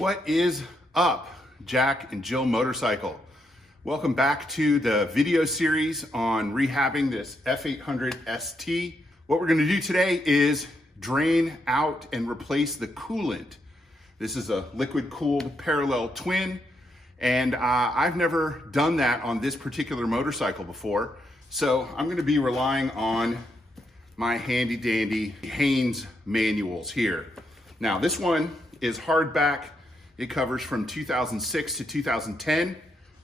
What is up, Jack and Jill Motorcycle? Welcome back to the video series on rehabbing this F800 ST. What we're going to do today is drain out and replace the coolant. This is a liquid cooled parallel twin, and I've never done that on this particular motorcycle before. So I'm going to be relying on my handy dandy Haynes manuals here. Now this one is hardback. It covers from 2006 to 2010.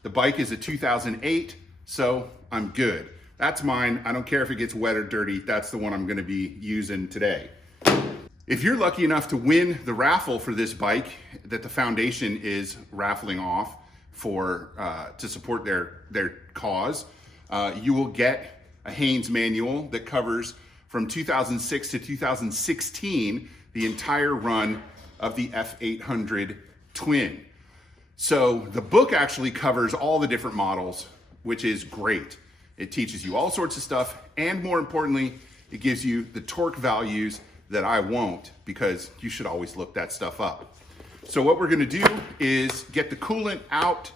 The bike is a 2008, so I'm good. That's mine. I don't care if it gets wet or dirty. That's the one I'm gonna be using today. If you're lucky enough to win the raffle for this bike that the foundation is raffling off for to support their cause, you will get a Haynes manual that covers from 2006 to 2016 the entire run of the F800 twin. So the book actually covers all the different models, which is great. It teaches you all sorts of stuff, and more importantly, it gives you the torque values that I won't, because you should always look that stuff up. So what we're gonna do is get the coolant out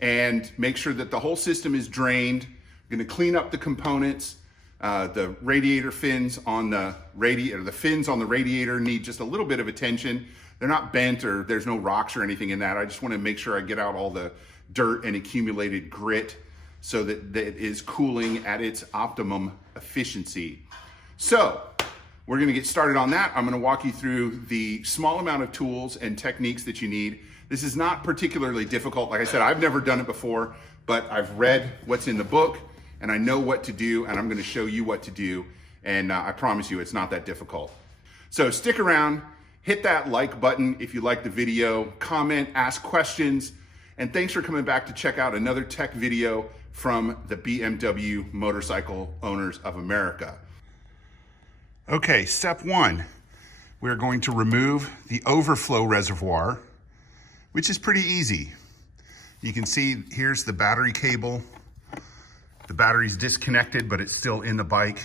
and make sure that the whole system is drained. We're gonna clean up the components. The radiator fins on the radiator, the fins on the radiator need just a little bit of attention. They're not bent or there's no rocks or anything in that. I just want to make sure I get out all the dirt and accumulated grit so that it is cooling at its optimum efficiency. So we're going to get started on that. I'm going to walk you through the small amount of tools and techniques that you need. This is not particularly difficult. Like I said, I've never done it before, but I've read what's in the book and I know what to do, and I'm going to show you what to do. And I promise you it's not that difficult. So stick around. Hit that like button if you like the video, comment, ask questions, and thanks for coming back to check out another tech video from the BMW Motorcycle Owners of America. Okay, step one, we're going to remove the overflow reservoir, which is pretty easy. You can see here's the battery cable. The battery's disconnected, but it's still in the bike.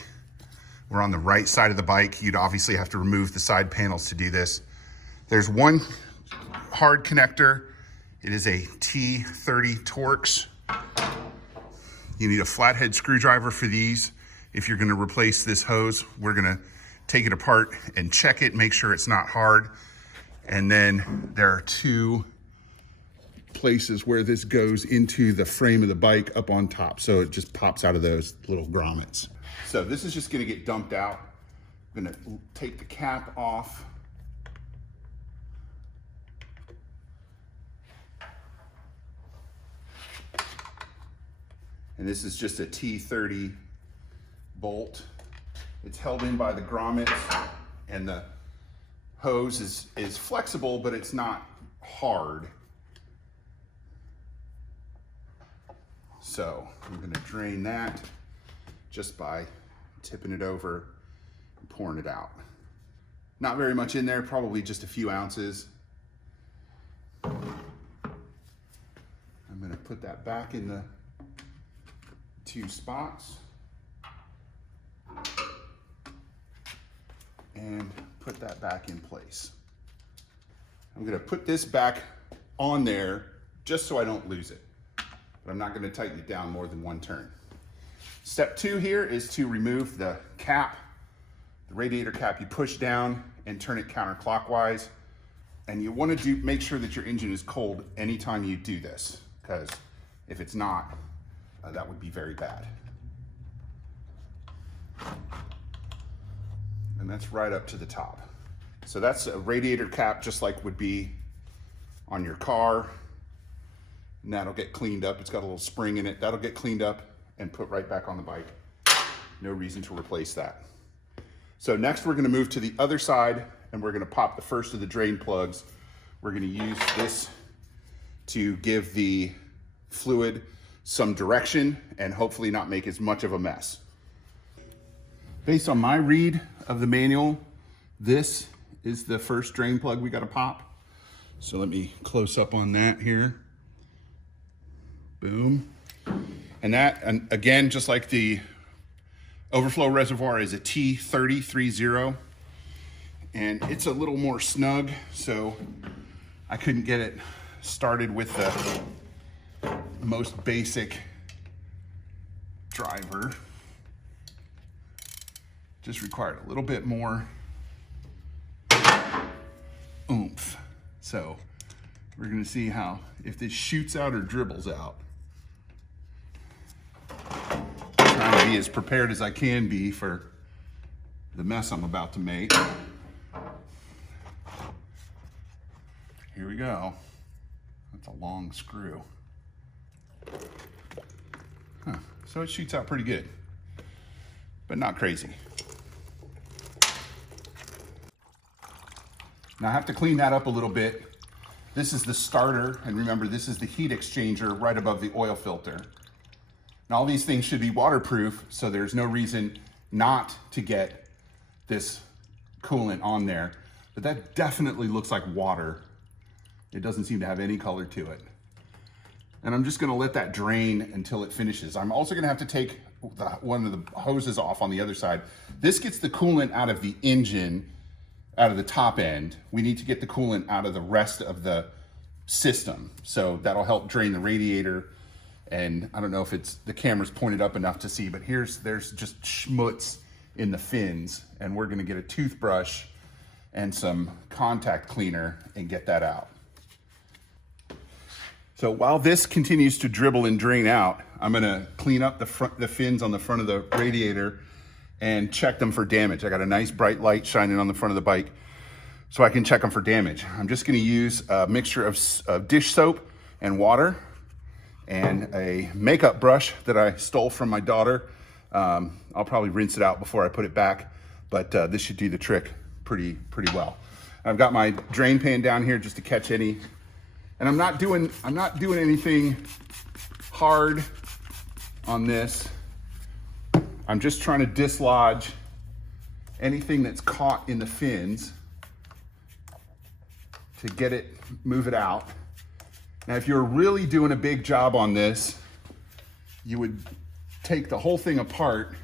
We're on the right side of the bike. You'd obviously have to remove the side panels to do this. There's one hard connector. It is a T30 Torx. You need a flathead screwdriver for these. If you're gonna replace this hose, we're gonna take it apart and check it, make sure it's not hard. And then there are two places where this goes into the frame of the bike up on top. So it just pops out of those little grommets. So this is just gonna get dumped out. I'm gonna take the cap off. And this is just a T30 bolt. It's held in by the grommets, and the hose is flexible, but it's not hard. So I'm gonna drain that just by tipping it over and pouring it out. Not very much in there, probably just a few ounces. I'm gonna put that back in the two spots and put that back in place. I'm gonna put this back on there just so I don't lose it, but I'm not gonna tighten it down more than one turn. Step two here is to remove the cap, the radiator cap. You push down and turn it counterclockwise. And you want to make sure that your engine is cold anytime you do this, because if it's not, that would be very bad. And that's right up to the top. So that's a radiator cap, just like would be on your car. And that'll get cleaned up. It's got a little spring in it. That'll get cleaned up and put right back on the bike. No reason to replace that. So next we're gonna move to the other side, and we're gonna pop the first of the drain plugs. We're gonna use this to give the fluid some direction and hopefully not make as much of a mess. Based on my read of the manual, this is the first drain plug we gotta pop. So let me close up on that here. Boom. And that, and again, just like the overflow reservoir, is a T30, and it's a little more snug. So I couldn't get it started with the most basic driver. Just required a little bit more oomph. So we're gonna see how, if this shoots out or dribbles out. I'm trying to be as prepared as I can be for the mess I'm about to make. Here we go. That's a long screw. Huh. So it shoots out pretty good, but not crazy. Now I have to clean that up a little bit. This is the starter, and remember, this is the heat exchanger right above the oil filter. Now all these things should be waterproof, so there's no reason not to get this coolant on there, but that definitely looks like water. It doesn't seem to have any color to it. And I'm just gonna let that drain until it finishes. I'm also gonna have to take one of the hoses off on the other side. This gets the coolant out of the engine, out of the top end. We need to get the coolant out of the rest of the system. So that'll help drain the radiator. And I don't know if the camera's pointed up enough to see, but there's just schmutz in the fins, and we're gonna get a toothbrush and some contact cleaner and get that out. So while this continues to dribble and drain out, I'm gonna clean up the fins on the front of the radiator and check them for damage. I got a nice bright light shining on the front of the bike so I can check them for damage. I'm just gonna use a mixture of dish soap and water and a makeup brush that I stole from my daughter. I'll probably rinse it out before I put it back, but this should do the trick pretty well. I've got my drain pan down here just to catch any, and I'm not doing anything hard on this. I'm just trying to dislodge anything that's caught in the fins to move it out. Now, if you're really doing a big job on this, you would take the whole thing apart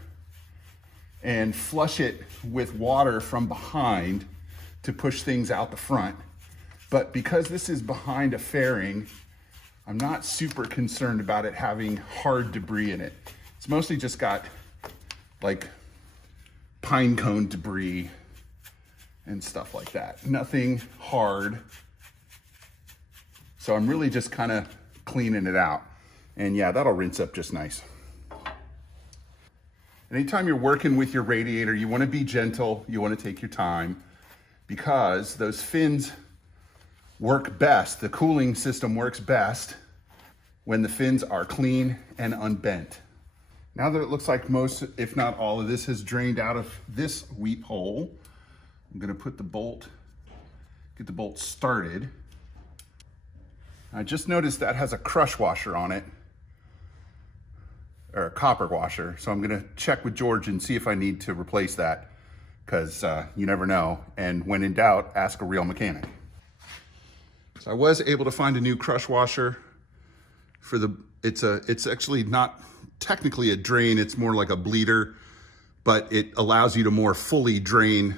and flush it with water from behind to push things out the front. But because this is behind a fairing, I'm not super concerned about it having hard debris in it. It's mostly just got like pine cone debris and stuff like that. Nothing hard. So I'm really just kind of cleaning it out. And yeah, that'll rinse up just nice. Anytime you're working with your radiator, you want to be gentle, you want to take your time, because those fins work best, the cooling system works best when the fins are clean and unbent. Now that it looks like most, if not all of this has drained out of this weep hole, I'm gonna put get the bolt started. I just noticed that has a crush washer on it, or a copper washer. So I'm gonna check with George and see if I need to replace that, because you never know. And when in doubt, ask a real mechanic. So I was able to find a new crush washer for it's actually not technically a drain, it's more like a bleeder, but it allows you to more fully drain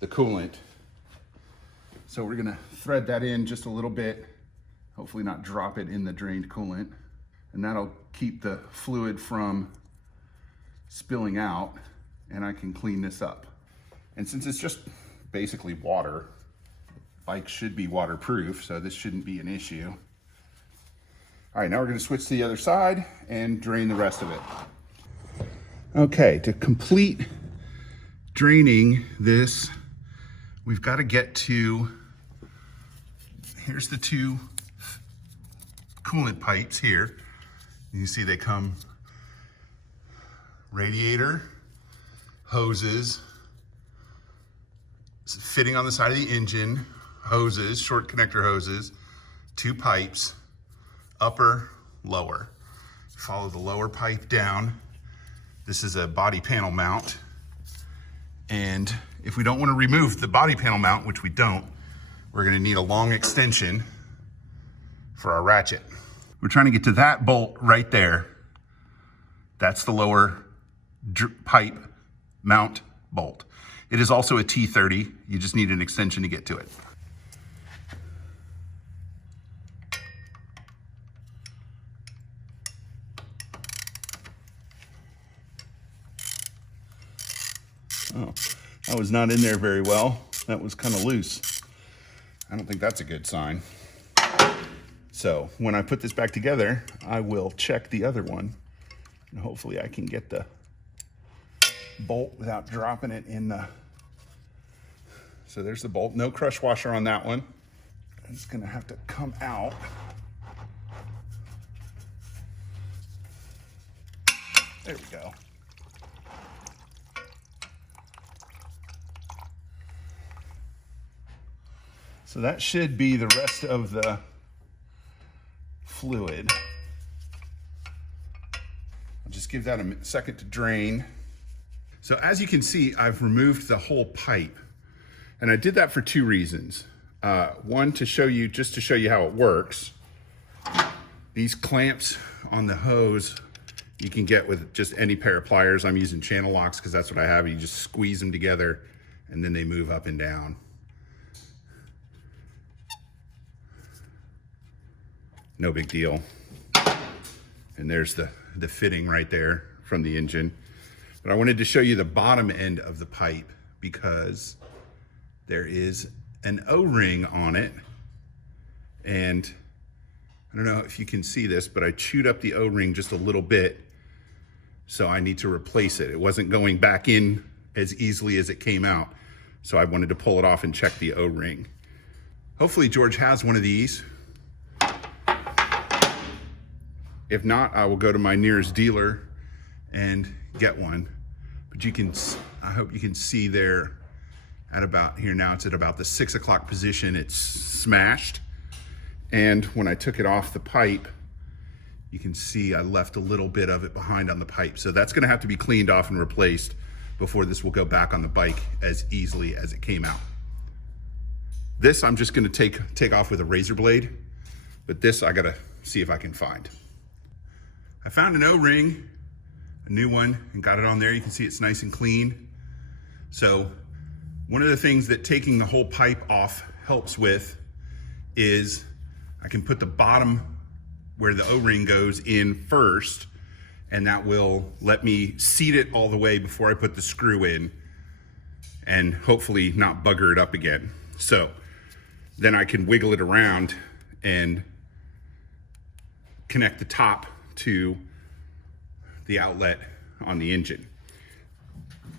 the coolant. So we're gonna thread that in just a little bit, hopefully not drop it in the drained coolant, and that'll keep the fluid from spilling out, and I can clean this up. And since it's just basically water, bike should be waterproof, so this shouldn't be an issue. All right, now we're gonna switch to the other side and drain the rest of it. Okay, to complete draining this, we've got to get to, here's the two coolant pipes here. You see they come radiator, hoses, fitting on the side of the engine, hoses, short connector hoses, two pipes, upper, lower. Follow the lower pipe down. This is a body panel mount. And if we don't want to remove the body panel mount, which we don't, we're going to need a long extension for our ratchet. We're trying to get to that bolt right there. That's the lower pipe mount bolt. It is also a T30. You just need an extension to get to it. Oh, that was not in there very well. That was kind of loose. I don't think that's a good sign. So when I put this back together, I will check the other one. And hopefully I can get the bolt without dropping it in the... So there's the bolt. No crush washer on that one. It's gonna have to come out. There we go. So that should be the rest of the fluid. I'll just give that a second to drain. So as you can see, I've removed the whole pipe. And I did that for two reasons. One, just to show you how it works. These clamps on the hose, you can get with just any pair of pliers. I'm using channel locks because that's what I have. You just squeeze them together and then they move up and down. No big deal. And there's the fitting right there from the engine. But I wanted to show you the bottom end of the pipe because there is an O-ring on it. And I don't know if you can see this, but I chewed up the O-ring just a little bit. So I need to replace it. It wasn't going back in as easily as it came out. So I wanted to pull it off and check the O-ring. Hopefully George has one of these. If not, I will go to my nearest dealer and get one. But I hope you can see there at about here now, it's at about the 6 o'clock position. It's smashed. And when I took it off the pipe, you can see I left a little bit of it behind on the pipe. So that's gonna have to be cleaned off and replaced before this will go back on the bike as easily as it came out. This I'm just gonna take off with a razor blade, but this I gotta see if I can find. I found an O-ring, a new one, and got it on there. You can see it's nice and clean. So one of the things that taking the whole pipe off helps with is I can put the bottom where the O-ring goes in first, and that will let me seat it all the way before I put the screw in and hopefully not bugger it up again. So then I can wiggle it around and connect the top to the outlet on the engine.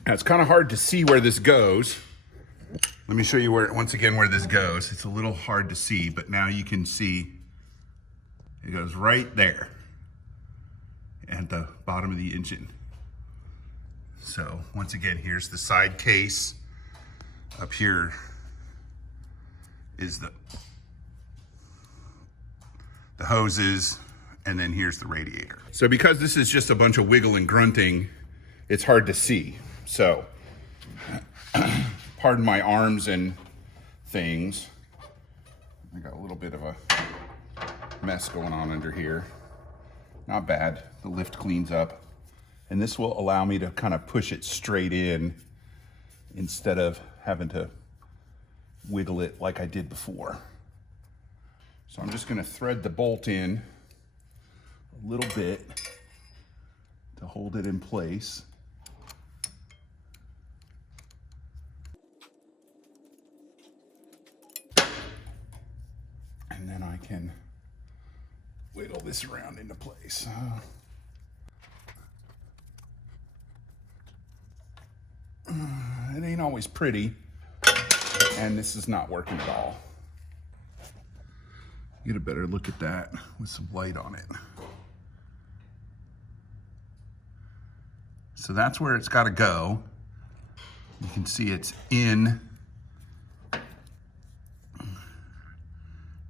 Now it's kind of hard to see where this goes. Let me show you once again where this goes. It's a little hard to see, but now you can see it goes right there at the bottom of the engine. So once again, here's the side case. Up here is the hoses, and then here's the radiator. So because this is just a bunch of wiggle and grunting, it's hard to see. So pardon my arms and things. I got a little bit of a mess going on under here. Not bad, the lift cleans up. And this will allow me to kind of push it straight in instead of having to wiggle it like I did before. So I'm just gonna thread the bolt in a little bit to hold it in place. And then I can wiggle this around into place. It ain't always pretty, and this is not working at all. Get a better look at that with some light on it. So that's where it's got to go. You can see it's in,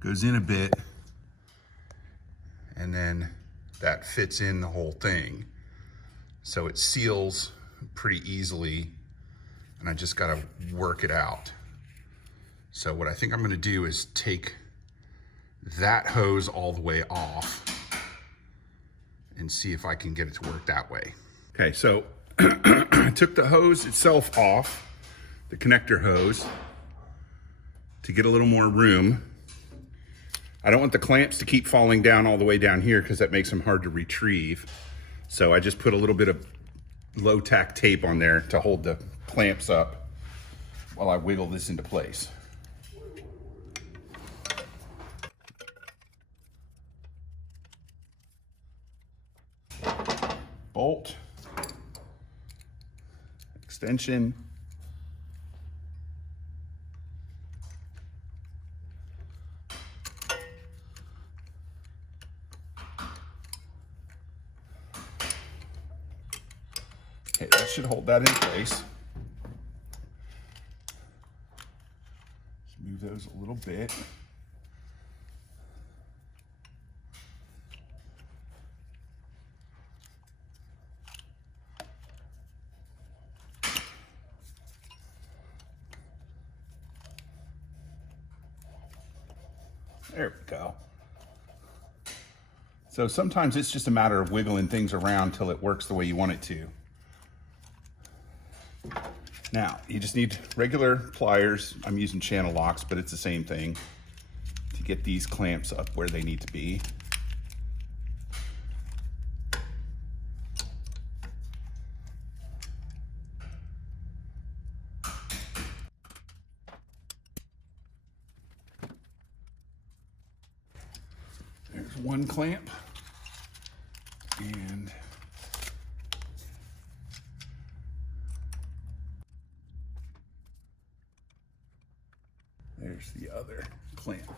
goes in a bit, and then that fits in the whole thing. So it seals pretty easily, and I just got to work it out. So what I think I'm going to do is take that hose all the way off and see if I can get it to work that way. Okay, so I took the hose itself off, the connector hose, to get a little more room. I don't want the clamps to keep falling down all the way down here because that makes them hard to retrieve. So I just put a little bit of low tack tape on there to hold the clamps up while I wiggle this into place. Bolt, extension, okay, that should hold that in place. Let's move those a little bit. There we go. So sometimes it's just a matter of wiggling things around till it works the way you want it to. Now, you just need regular pliers. I'm using channel locks, but it's the same thing to get these clamps up where they need to be. There's one clamp, and there's the other clamp.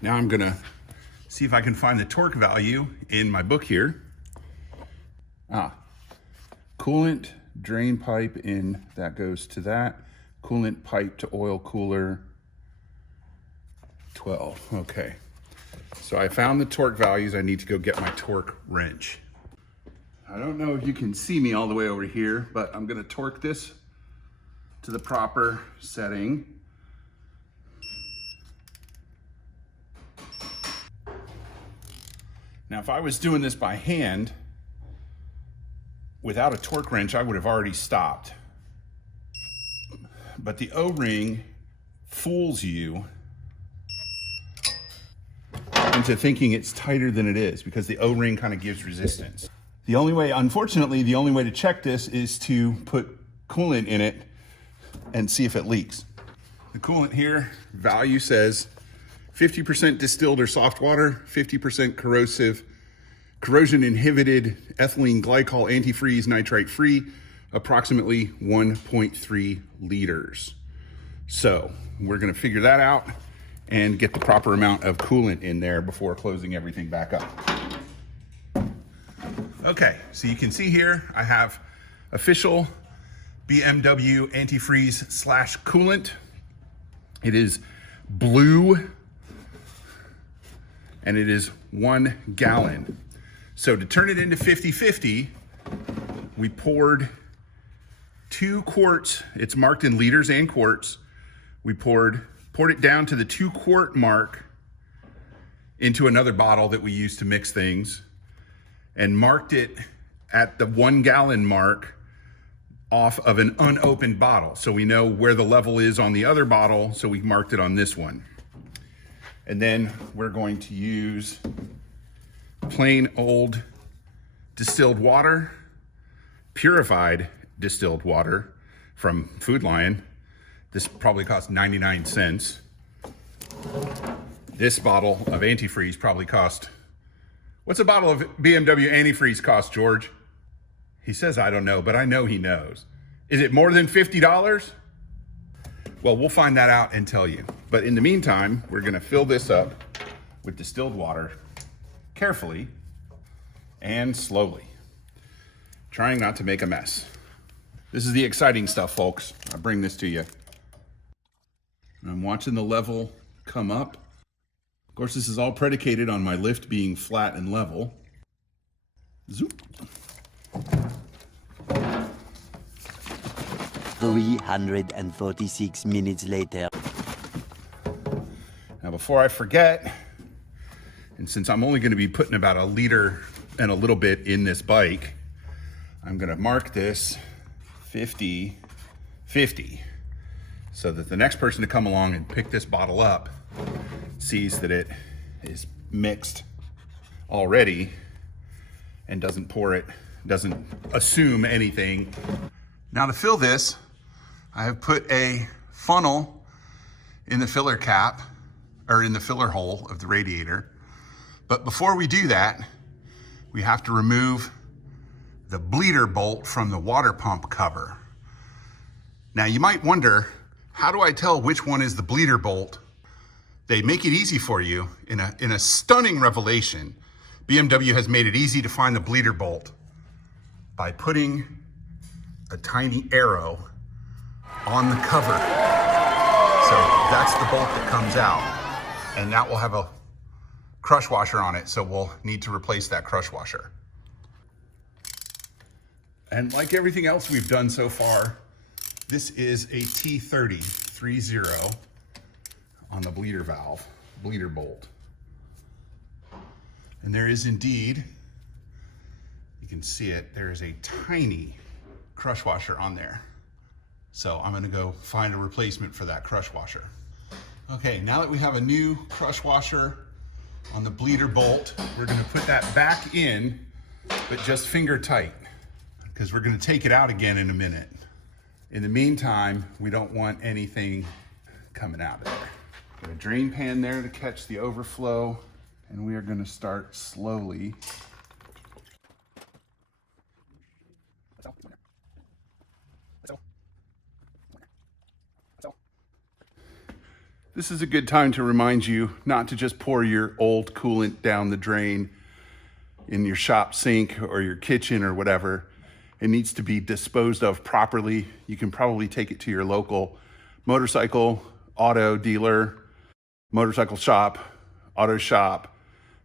Now I'm gonna see if I can find the torque value in my book here. Coolant drain pipe in, that goes to that. Coolant pipe to oil cooler, 12, okay. So I found the torque values. I need to go get my torque wrench. I don't know if you can see me all the way over here, but I'm gonna torque this to the proper setting. Now, if I was doing this by hand, without a torque wrench, I would have already stopped. But the O-ring fools you into thinking it's tighter than it is because the O-ring kind of gives resistance. The only way, unfortunately, the only way to check this is to put coolant in it and see if it leaks. The coolant here, value says 50% distilled or soft water, 50% corrosion inhibited ethylene glycol antifreeze nitrite free, approximately 1.3 liters. So we're gonna figure that out and get the proper amount of coolant in there before closing everything back up. Okay, so you can see here, I have official BMW antifreeze / coolant. It is blue and it is 1 gallon. So to turn it into 50/50, we poured 2 quarts. It's marked in liters and quarts. We poured it down to the 2 quart mark into another bottle that we use to mix things, and marked it at the 1 gallon mark off of an unopened bottle. So we know where the level is on the other bottle, so we marked it on this one. And then we're going to use plain old distilled water, purified distilled water from Food Lion. This probably cost 99 cents. This bottle of antifreeze probably cost, what's a bottle of BMW antifreeze cost, George? He says, I don't know, but I know he knows. Is it more than $50? Well, we'll find that out and tell you. But in the meantime, we're gonna fill this up with distilled water carefully and slowly, trying not to make a mess. This is the exciting stuff, folks. I bring this to you. I'm watching the level come up. Of course, this is all predicated on my lift being flat and level. Zoop. 346 minutes later. Now, before I forget, and since I'm only going to be putting about 1 liter and a little bit in this bike, I'm going to mark this 50/50 so that the next person to come along and pick this bottle up sees that it is mixed already and doesn't pour it doesn't assume anything. Now to fill this, I have put a funnel in the filler cap, or in the filler hole of the radiator. But before we do that, we have to remove the bleeder bolt from the water pump cover. Now you might wonder, how do I tell which one is the bleeder bolt? They make it easy for you. In a stunning revelation, BMW has made it easy to find the bleeder bolt by putting a tiny arrow on the cover. So that's the bolt that comes out, and that will have a crush washer on it, so we'll need to replace that crush washer. And like everything else we've done so far, this is a T30 on the bleeder valve, bleeder bolt. And there is indeed, you can see it, there is a tiny crush washer on there. So I'm gonna go find a replacement for that crush washer. Okay, now that we have a new crush washer on the bleeder bolt, we're gonna put that back in, but just finger tight, because we're gonna take it out again in a minute. In the meantime, we don't want anything coming out of there. Got a drain pan there to catch the overflow, and we are gonna start slowly. This is a good time to remind you not to just pour your old coolant down the drain in your shop sink or your kitchen or whatever. It needs to be disposed of properly. You can probably take it to your local motorcycle auto dealer, motorcycle shop, auto shop,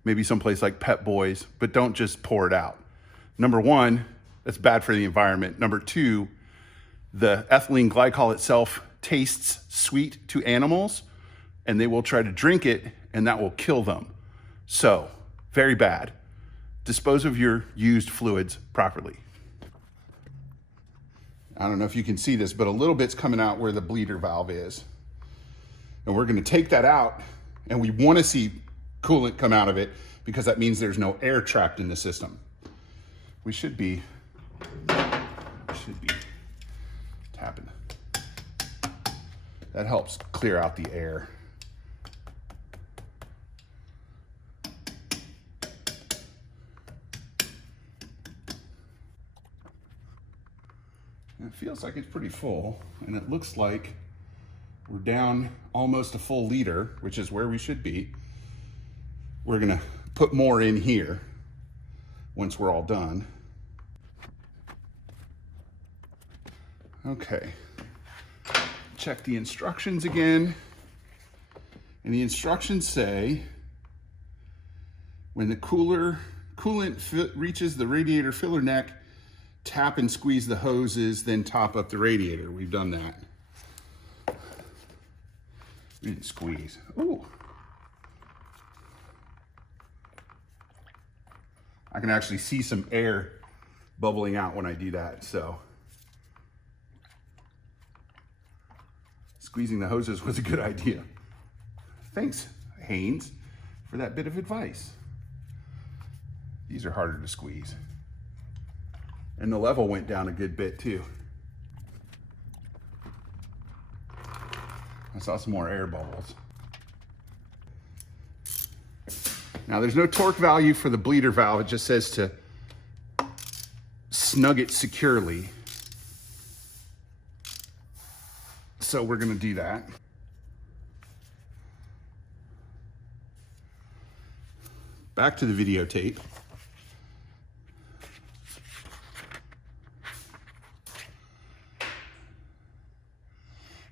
maybe someplace like Pep Boys, but don't just pour it out. Number one, that's bad for the environment. Number two, the ethylene glycol itself tastes sweet to animals, and they will try to drink it, and that will kill them. So, very bad. Dispose of your used fluids properly. I don't know if you can see this, but a little bit's coming out where the bleeder valve is. And we're gonna take that out, and we wanna see coolant come out of it, because that means there's no air trapped in the system. We should be tapping. That helps clear out the air. It feels like it's pretty full, and it looks like we're down almost a full liter, which is where we should be. We're gonna put more in here once we're all done. Okay, check the instructions again. And the instructions say, when the coolant reaches the radiator filler neck, tap and squeeze the hoses, then top up the radiator. We've done that. We didn't squeeze. Ooh. I can actually see some air bubbling out when I do that, so. Squeezing the hoses was a good idea. Thanks, Haynes, for that bit of advice. These are harder to squeeze. And the level went down a good bit too. I saw some more air bubbles. Now there's no torque value for the bleeder valve. It just says to snug it securely. So we're gonna do that. Back to the videotape.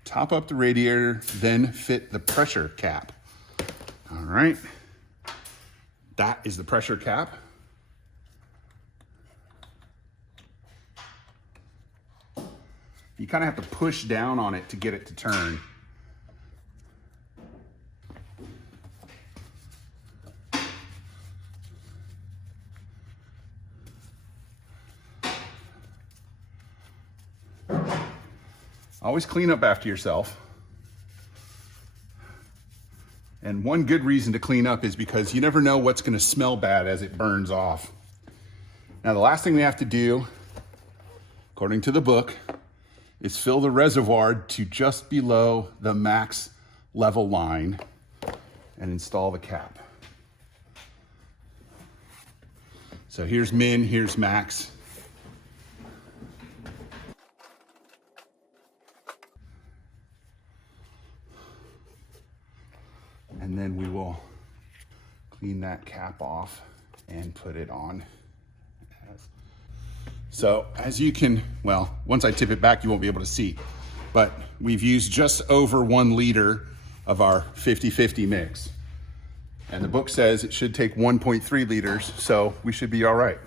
Top up the radiator, then fit the pressure cap. All right, that is the pressure cap. You kind of have to push down on it to get it to turn. Always clean up after yourself. And one good reason to clean up is because you never know what's going to smell bad as it burns off. Now the last thing we have to do, according to the book, is fill the reservoir to just below the max level line and install the cap. So here's min, here's max. And then we will clean that cap off and put it on. So as you can, well, once I tip it back, you won't be able to see, but we've used just over 1 liter of our 50-50 mix. And the book says it should take 1.3 liters, so we should be all right.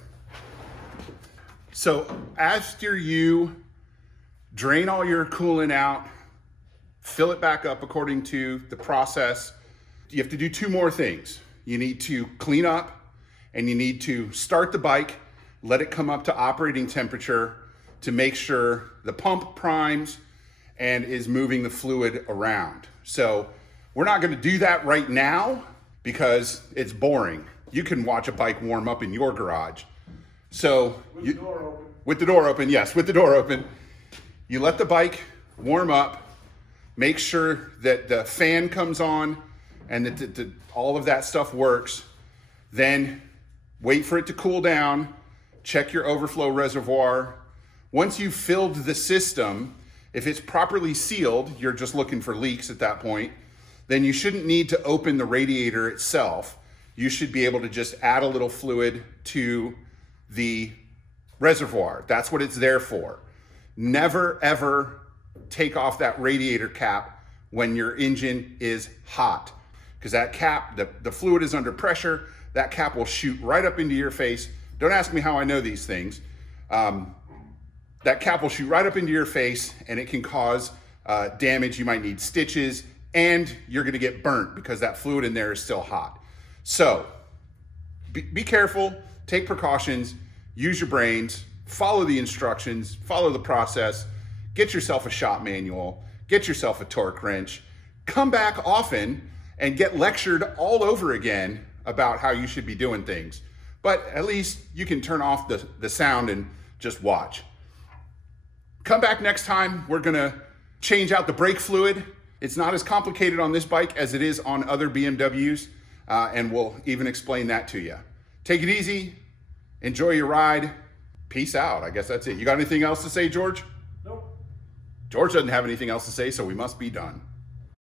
So after you drain all your coolant out, fill it back up according to the process, you have to do 2 more things. You need to clean up and you need to start the bike, let it come up to operating temperature to make sure the pump primes and is moving the fluid around. So we're not gonna do that right now because it's boring. You can watch a bike warm up in your garage. So with the door open, yes, with the door open. You let the bike warm up, make sure that the fan comes on and that all of that stuff works. Then wait for it to cool down, check your overflow reservoir. Once you've filled the system, if it's properly sealed, you're just looking for leaks at that point, then you shouldn't need to open the radiator itself. You should be able to just add a little fluid to the reservoir. That's what it's there for. Never ever take off that radiator cap when your engine is hot, because that cap, the fluid is under pressure, that cap will shoot right up into your face. Don't ask me how I know these things. That cap will shoot right up into your face and it can cause damage. You might need stitches and you're gonna get burnt because that fluid in there is still hot. So be careful, take precautions, use your brains, follow the instructions, follow the process, get yourself a shop manual, get yourself a torque wrench, come back often and get lectured all over again about how you should be doing things. But at least you can turn off the sound and just watch. Come back next time, we're gonna change out the brake fluid. It's not as complicated on this bike as it is on other BMWs, and we'll even explain that to you. Take it easy, enjoy your ride, peace out. I guess that's it. You got anything else to say, George? Nope. George doesn't have anything else to say, so we must be done.